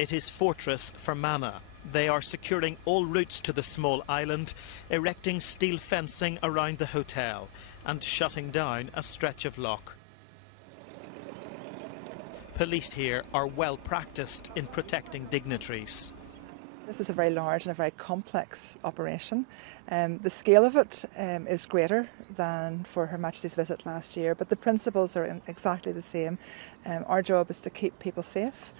It is Fortress Fermanagh. They are securing all routes to the small island, erecting steel fencing around the hotel and shutting down a stretch of loch. Police here are well practiced in protecting dignitaries. This is a very large and a very complex operation. The scale of it is greater than for Her Majesty's visit last year, but the principles are exactly the same. Our job is to keep people safe,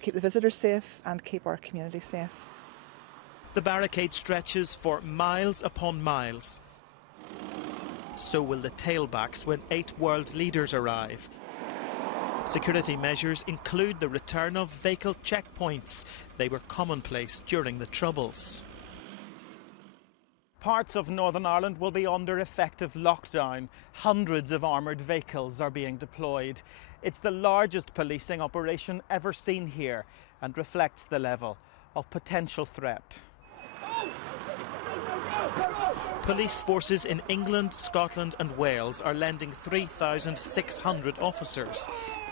keep the visitors safe and keep our community safe. The barricade stretches for miles upon miles. So will the tailbacks when 8 world leaders arrive. Security measures include the return of vehicle checkpoints. They were commonplace during the Troubles. Parts of Northern Ireland will be under effective lockdown. Hundreds of armoured vehicles are being deployed. It's the largest policing operation ever seen here and reflects the level of potential threat. Police forces in England, Scotland and Wales are lending 3,600 officers.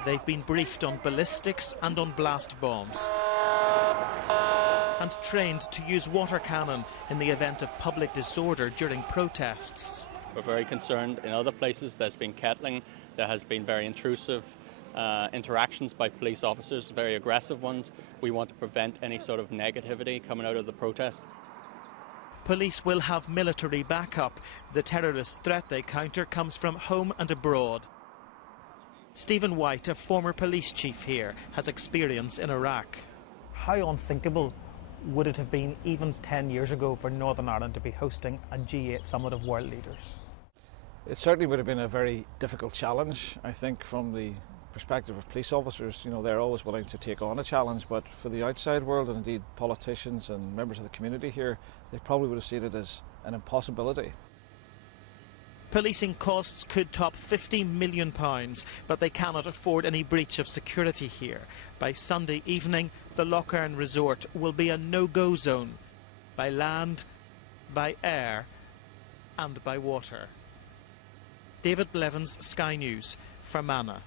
They've been briefed on ballistics and on blast bombs and trained to use water cannon in the event of public disorder during protests. We're very concerned. In other places there's been kettling, there has been very intrusive interactions by police officers, very aggressive ones. We want to prevent any sort of negativity coming out of the protest. Police will have military backup. The terrorist threat they counter comes from home and abroad. Stephen White, a former police chief here, has experience in Iraq. How unthinkable would it have been even 10 years ago for Northern Ireland to be hosting a G8 summit of world leaders? It certainly would have been a very difficult challenge, I think, from the perspective of police officers. You know, they're always willing to take on a challenge, but for the outside world and indeed politicians and members of the community here, they probably would have seen it as an impossibility. Policing costs could top £50 million, but they cannot afford any breach of security here. By Sunday evening, the Lough Erne Resort will be a no-go zone, by land, by air and by water. David Blevins, Sky News, Fermanagh.